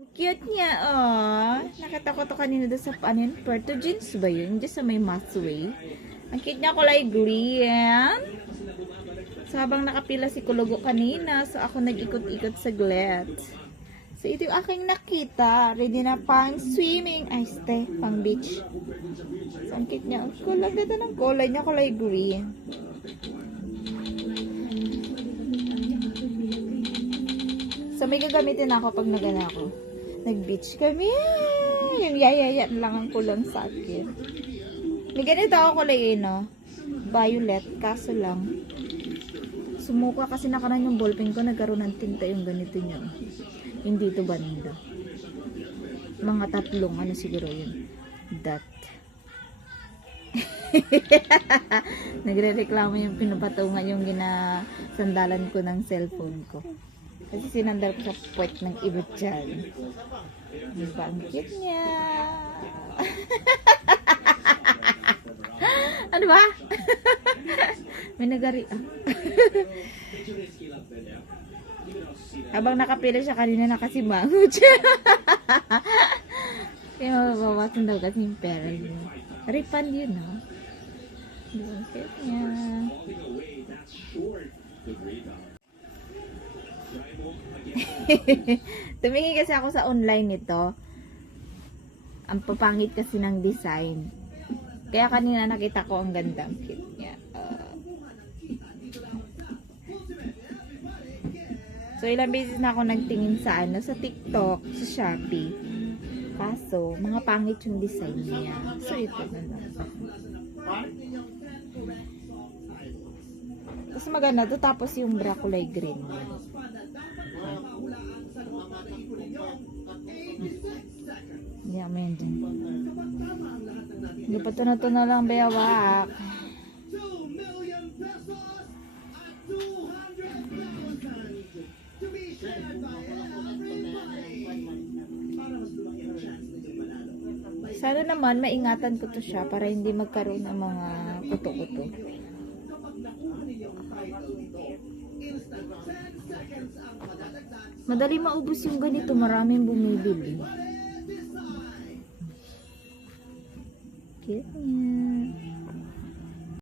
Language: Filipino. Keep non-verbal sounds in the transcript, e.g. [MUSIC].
Cute niya, oh. Nakita ko kanina doon sa, ano yun, Puerto Jeans ba yun? Diyan sa may Masway. Ang cute niya kulay green. So, habang nakapila si Kulugo kanina, so ako nag-ikot-ikot sa glet. So, ito yung aking nakita. Ready na pang swimming. Ay, ste, pang beach. So, ang cute niya. Ang. Ang ganda ng kulay niya, kulay green. So, may gagamitin ako pag nagana ako. Nag-beach kami. Yung yayaya lang ang kulang sa akin. May ganito ako kulay eh, no? Violet. Kaso lang, sumuka kasi nakaran yung ballpen ko. Nagkaroon ng tinta yung ganito niya. Hindi to banda. Mga tatlong, ano siguro yun? Dot. [LAUGHS] Nagre-reklamo yung pinupatungan yung ginasandalan ko ng cellphone ko. Kasi sinandal ko sa puwet ng iba dyan. Diba? Ang cute niya. [LAUGHS] ano ba? [LAUGHS] May nagari. Ah. [LAUGHS] Habang nakapila siya kanina nakasimango siya. Kaya mababawasan daw kasi yung pera niya. Refund yun, no? Diba? Ang cute niya. [LAUGHS] Tumingin kasi ako sa online nito. Ang papangit kasi ng design. Kaya kanina nakita ko ang ganda. Ang cute niya. Ah. so, ilang beses na ako nagtingin sa ano, sa TikTok, sa Shopee. Kaso, mga pangit yung design niya. So, ito na lang. Tapos maganda to. Tapos yung bra kulay green. Hindi pa to na to na lang bayawak. Sana naman maingatan ko to siya para hindi magkaroon ng mga kuto-kuto. Madali maubos yung ganito, maraming bumibili. Cute niya.